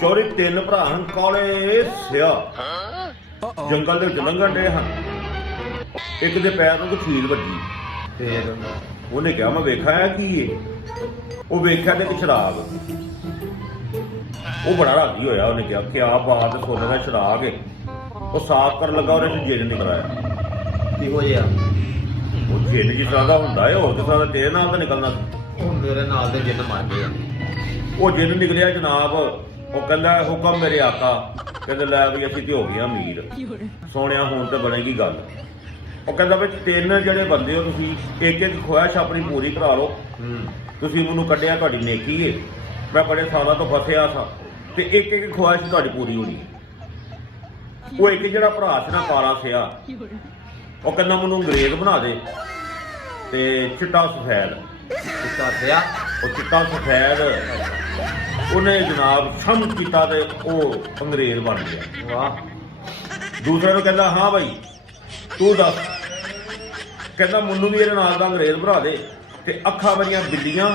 ਚੋਰੀ ਤਿੰਨ ਭਰਾ ਹਨ ਕਾਲੇ ਸਿਆ ਜੰਗਲ ਦੇ ਵਿੱਚ ਲੰਘਣ ਡੇ ਹਨ। ਇੱਕ ਦੇ ਪੈਰ ਨੂੰ ਖੀਰ ਵੱਜੀ। ਫੇਰ ਉਹਨੇ ਕਿਹਾ ਮੈਂ ਵੇਖਿਆ ਕੀ ਏ। ਉਹ ਵੇਖਿਆ ਤੇ ਇੱਕ ਸ਼ਰਾਬ। ਉਹ ਬੜਾ ਰਾਜੀ ਹੋਇਆ। ਉਹਨੇ ਕਿਹਾ ਕਿ ਆਹ ਬਾਤ ਸੋਨੇ ਦਾ ਸ਼ਰਾਬ ਏ। ਉਹ ਸਾਫ਼ ਕਰਨ ਲੱਗਾ ਉਹਨੇ ਜਿੰਨ ਨਿਕਲਾਇਆ। ਕਿਹੋ ਜਿਹਾ? ਉਹ ਜਿੰਨ ਜਿਸ ਤਰ੍ਹਾਂ ਦਾ ਹੁੰਦਾ ਏ ਹੋਰ ਕਿਸ ਤਰ੍ਹਾਂ ਦਾ ਤੇਰੇ ਨਾਲ ਤਾਂ ਨਿਕਲਣਾ ਸੀ। ਉਹ ਮੇਰੇ ਨਾਲ ਦੇ ਜਿੰਨ ਮਰ ਗਏ ਆ। ਉਹ ਜਿੰਨ ਨਿਕਲਿਆ ਜਨਾਬ। ਉਹ ਕਹਿੰਦਾ ਹੁਕਮ ਮੇਰੇ ਆਕਾ। ਕਹਿੰਦੇ ਲੈ ਵੀ ਅਸੀਂ ਤੇ ਹੋ ਗਏ ਅਮੀਰ ਸੋਹਣਿਆ ਹੁਣ ਤੇ ਬਣੇਗੀ ਗੱਲ। ਉਹ ਕਹਿੰਦਾ ਵੀ ਤਿੰਨ ਜਿਹੜੇ ਬੰਦੇ ਹੋ ਤੁਸੀਂ ਇੱਕ ਇੱਕ ਖੁਆਇਸ਼ ਆਪਣੀ ਪੂਰੀ ਕਰਾ ਲਓ। ਤੁਸੀਂ ਮੈਨੂੰ ਕੱਢਿਆ ਤੁਹਾਡੀ ਨੇਕੀ ਏ। ਮੈਂ ਬੜੇ ਸਾਲਾਂ ਤੋਂ ਫਸਿਆ ਸਾਂ ਤੇ ਇੱਕ ਇੱਕ ਖੁਆਇਸ਼ ਤੁਹਾਡੀ ਪੂਰੀ ਹੋਣੀ। ਉਹ ਇੱਕ ਜਿਹੜਾ ਭਰਾ ਸੀ ਨਾ ਕਾਲਾ ਸਿਆ ਉਹ ਕਹਿੰਦਾ ਮੈਨੂੰ ਅੰਗਰੇਜ਼ ਬਣਾ ਦੇ ਤੇ ਚਿੱਟਾ ਸਫੈਦ। ਕਿੱਥਾ ਸਿਆ? ਉਹ ਚਿੱਟਾ ਸਫੈਦ ਉਹਨੇ ਜਨਾਬ ਸ਼ਮ ਕੀਤਾ ਤੇ ਉਹ ਅੰਗਰੇਜ਼ ਬਣ ਗਿਆ। ਵਾਹ। ਦੂਸਰੇ ਨੂੰ ਕਹਿੰਦਾ ਹਾਂ ਭਾਈ ਤੂੰ ਦੱਸ। ਕਹਿੰਦਾ ਮੈਨੂੰ ਵੀ ਇਹਦੇ ਨਾਲ ਦਾ ਅੰਗਰੇਜ਼ ਬਣਾ ਦੇ ਤੇ ਅੱਖਾਂ ਮੇਰੀਆਂ ਬਿੱਲੀਆਂ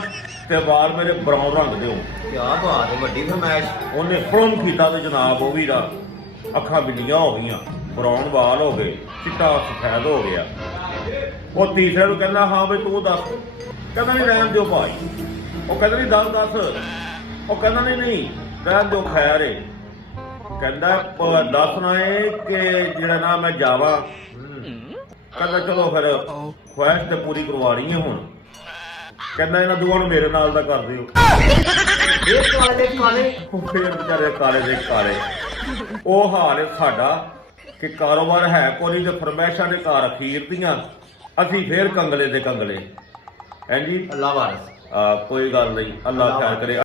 ਤੇ ਵਾਲ ਮੇਰੇ ਬਰਾਊਨ ਰੰਗ ਦੇ ਹੋ। ਕੀ ਬਾਤ ਹੈ, ਵੱਡੀ ਫਰਮਾਇਸ਼। ਉਹਨੇ ਫਰਮ ਕੀਤਾ ਤੇ ਜਨਾਬ ਉਹ ਵੀ ਦਾ ਅੱਖਾਂ ਬਿੱਲੀਆਂ ਹੋ ਗਈਆਂ, ਬਰਾਊਨ ਵਾਲ ਹੋ ਗਏ, ਚਿੱਟਾ ਸਫੈਦ ਹੋ ਗਿਆ। ਉਹ ਤੀਸਰੇ ਨੂੰ ਕਹਿੰਦਾ ਹਾਂ ਬਈ ਤੂੰ ਦੱਸ। ਕਹਿੰਦਾ ਨਹੀਂ ਰਹਿਣ ਦਿਓ ਭਾਈ। ਉਹ ਕਹਿੰਦਾ ਨਹੀਂ ਦੱਸ। ਉਹ ਕਹਿੰਦਾ ਨਹੀਂ ਰਹਿਣ ਦਿਓ ਖੈਰ ਏ। ਕਹਿੰਦਾ ਦੱਸਣਾ ਏ ਕਿ ਜਿਹੜਾ ਨਾ ਮੈਂ ਜਾਵਾਂ। ਕਹਿੰਦਾ ਚਲੋ ਫਿਰ ਖੁਆਇਸ਼ ਤੇ ਪੂਰੀ ਕਰਵਾਣੀ ਹੈ ਹੁਣ। ਕਹਿੰਦਾ ਇਹਨਾਂ ਦੋਵਾਂ ਨੂੰ ਮੇਰੇ ਨਾਲ ਦਾ ਕਰ ਦਿਓ। ਇਹ ਕਾਲੇ ਕਾਲੇ ਫੇਰ ਵਿਚਾਰੇ ਕਾਲੇ ਦੇ ਕਾਲੇ। ਉਹ ਹਾਲ ਹੈ ਸਾਡਾ ਕਿ ਕਾਰੋਬਾਰ ਹੈ ਕੋਈ ਤੇ ਫਰਮੈਸ਼ਾਂ ਦੇ ਘਰ ਅਖੀਰ ਦੀਆਂ ਅਸੀਂ ਫੇਰ ਕੰਗਲੇ ਦੇ ਕੰਗਲੇ। ਹਾਂਜੀ ਅੱਲਾ ਵਾਰਸ। ਕੋਈ ਗੱਲ ਨਹੀਂ, ਅੱਲਾ ਖੈਰ ਕਰੇ।